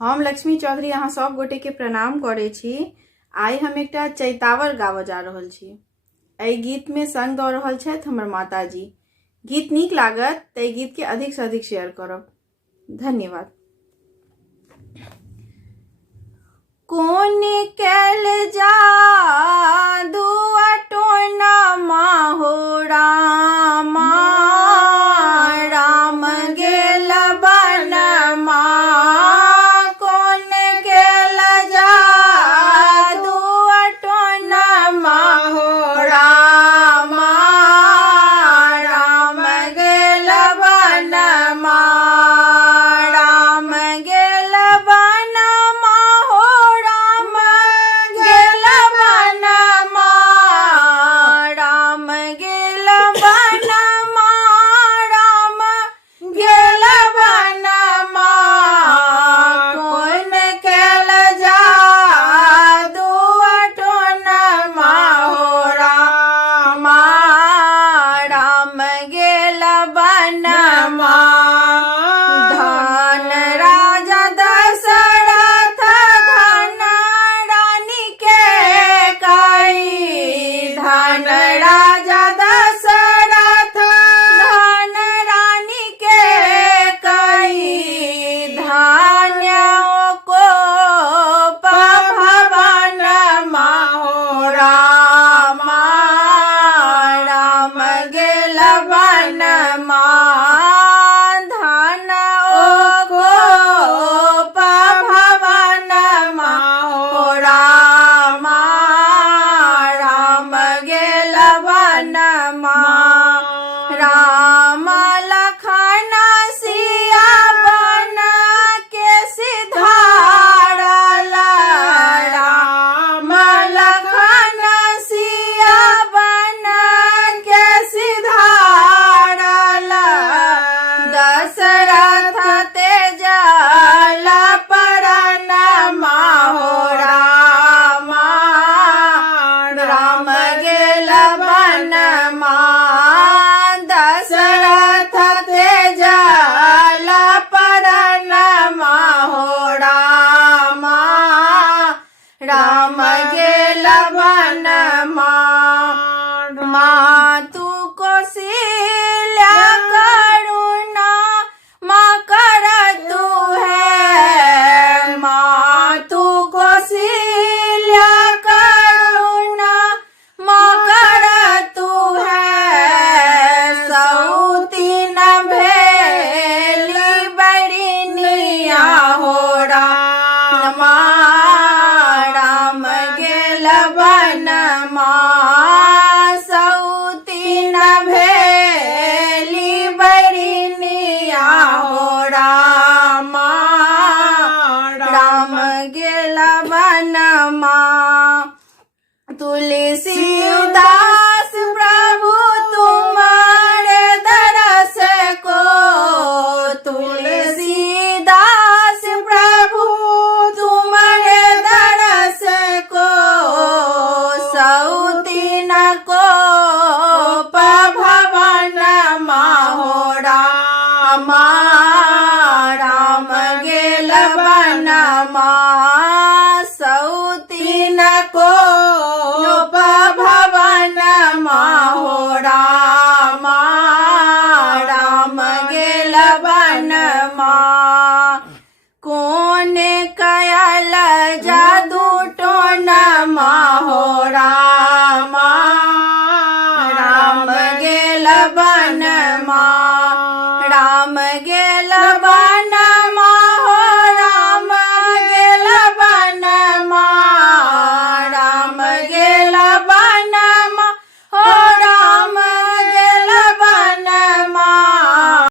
हम लक्ष्मी चौधरी अहाँ सब गोटे के प्रणाम करे छी। आई हम एकटा चैतावर गावऽ जा रहल छी। एहि गीत में संग दऽ रहल छथि हमर माताजी। गीत नीक लागत तऽ एहि गीत के अधिक से अधिक शेयर करब। धन्यवाद। कोन कैल जादू अटोना माहो रामा, राम गेल बनमा। कोन कैल जादू अटोना माहो रामा, राम गेल बनमा। राम गेल बनमा हो, राम गेल बनमा। राम गेल बनमा, राम गेल बनमा। कोन कैल जादू अटोनमा हो रामा, राम गेल बनमा। धन राजा दशरथ धन रानी के कई। धन राजा दशरथ धन रानी के कई। धान्य को भवन माहो रामा, राम गेल बनमा। धन को भवन माहो रामा, राम गेल बनमा। राम लखन सिया बन के सिधारल। राम लखन सिया बन के सिधारल। दशरथ तेजल परन माहो रामा, राम गेल बनमा। दशरथ तेजल परन माहो रामा, राम गेल बनमा। मातु कौशल्या करुणा माँ कर तू है। मातु कौशल्या करुणा माँ कर तू है। सौतीन भेली बड़िनिया हो रामा, राम गेल बनमा। सौतीन भेली बड़िनिया हो रामा, राम गेल बनमा। तुलसी उदास प्रभु तुम्हारे दरस को। तुलसी दास प्रभु तुम्हारे दरस को। सौतीन को भवन माहो रामा, राम गेल बनमा। सौतीन को भवन माहो रामा, राम गेल बनमा। कोन कयल जादू टोना माहो रामा, राम गेल बनमा। राम गेल बनमा।